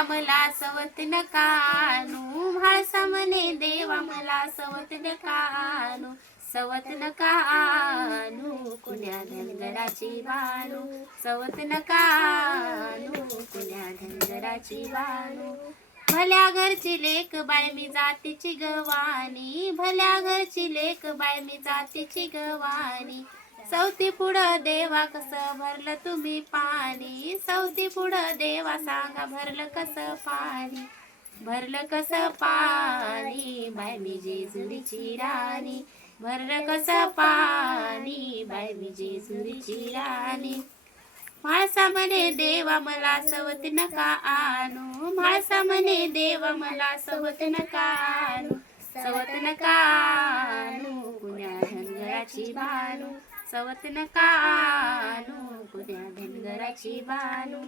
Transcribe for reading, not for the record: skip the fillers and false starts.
देवा मला सवत नका आणू, म्हाळसा म्हणे देवा मला सवत नका आणू, सवत नका आणू कुण्या धनगराची बानू, सवत नका आणू कुण्या धनगराची बानू. भल्या घरची लेक बाय मी जातीची गवानी, भल्या घरची लेक बाय मी जातीची गवानी. सवती पुढं देवा कसं भरलं तुम्ही पाणी, सवती पुढं देवा सांगा भरलं कसं पाणी, भरलं कसं पाणी बाय मी जेजुरीची राणी, भरलं कसं पाणी बाय मी जेजुरीची राणी. म्हाळसा म्हणे देवा मला सवत नका आणू, म्हाळसा म्हणे देवा मला सवत नका आणू, सवत नका आणू कुण्या धनगराची बानू, सवत नका आणू कुण्या धनगराची बानू.